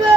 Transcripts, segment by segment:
যাবে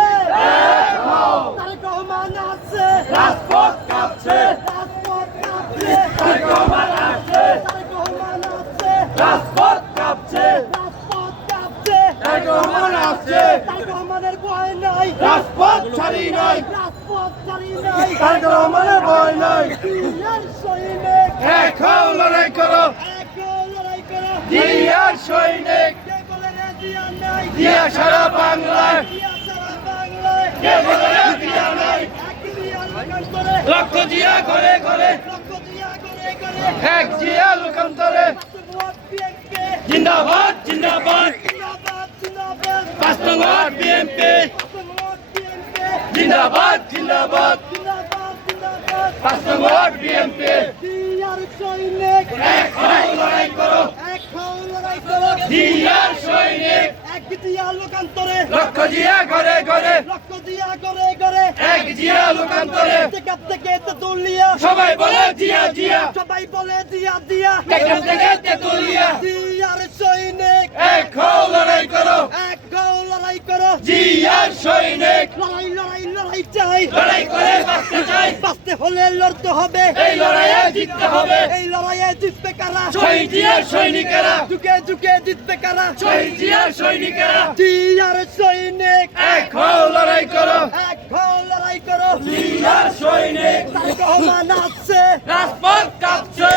তারেক রহমান আছে রাজপথ কাঁপছে রাজপথ কাঁপছে তারেক রহমান আসছে তারেক রহমান আছে রাজপথ কাঁপছে রাজপথ কাঁপছে তারেক রহমান আসছে তারেক রহমানের ভয় নাই রাজপথ ছাড়ি নাই রাজপথ ছাড়ি নাই তারেক রহমানের ভয় নাই দিয়ার সৈনিক এক হও লড়াই করো একো লড়াই করো দিয়ার সৈনিক কে বলে রে দিয়া নাই দিয়া সারা বাংলায় দিয়া সারা বাংলায় কে বলে রে দিয়া নাই এক দিয়া লোকান করে লক্ষ জিয়া করে করে লক্ষ দিয়া করে করে এক জিয়া লোকান্তরে বাস্তববাদ বিএনপি জিন্দাবাদ জিন্দাবাদ জিন্দাবাদ জিন্দাবাদ বাস্তবাদ বিএনপি বাস্তববাদ বিএনপি জিন্দাবাদ জিন্দাবাদ জিন্দাবাদ জিন্দাবাদ বাস্তবাদ বিএনপি দিয়ার সৈনিক এক হও লড়াই করো এক হও লড়াই করো দিয়ার সৈনিক এক দিয়া লোকান্তরে লক্ষ জিয়া করে করে লক্ষ দিয়া করে করে এক জিয়া লোকান্তরে থেকে তুলিয়া সবাই বলে জিয়া জিয়া সবাই বলে দিয়া দিয়া এখান থেকে তেতুলিয়া দিয়ার সৈনিক এক হও লড়াই করো এক হও লড়াই করো জিয়ার সৈনিক লড়াই লড়াই লড়াই চাই লড়াই করে বাঁচতে চাই বাঁচতে হলে লড়তে হবে এই লড়াইয়ে জিততে হবে এই লড়াইয়ে জিতবে কারা শহীদ জিয়ার সৈনিকেরা যুগে যুগে জিতবে কারা শহীদ জিয়ার সৈনিকেরা দিয়ার সৈনিক এক হও লড়াই করো এক হও লড়াই করো জিয়ার সৈনিক তারেক রহমান আছে রাজপথ কাঁপছে